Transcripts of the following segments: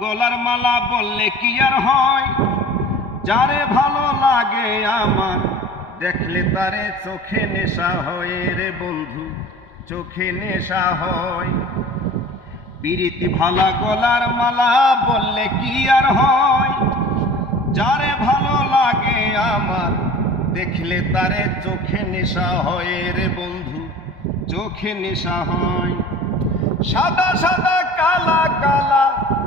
গলার মালা বললে কি আর হয়? যারে ভালো লাগে আমার, দেখলে তারে চোখে নেশা হয় রে বন্ধু, চোখে নেশা হয়। পিরিতি ভালা গলার মালা বললে কি আর হয়? যারে ভালো লাগে আমার, দেখলে তারে চোখে নেশা হয় রে বন্ধু, চোখে নেশা হয়। সাদা সাদা কালা কালা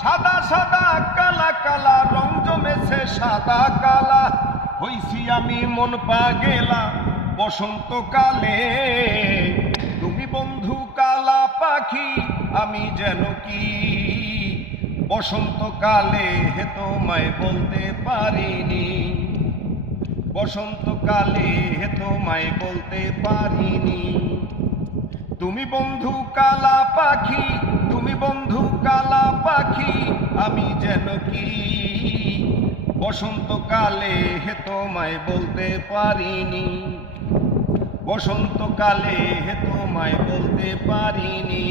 সাদা সাদা, কালা কালা, রং জমেছে সাদা, কালা। হইছি আমি মন পা গেলা বসন্তকালে। তুমি বন্ধু কালা পাখি, আমি যেন কি? বসন্তকালে হে তোমায় বলতে পারিনি। বসন্তকালে হে তোমায় বলতে পারিনি। তুমি বন্ধু কালা পাখি যেন কি? বসন্তকালে হে তোমায় বলতে পারিনি। বসন্তকালে হে তোমায় বলতে পারিনি।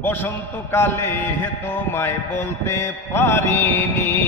বসন্তকালে হে তোমায় বলতে পারিনি।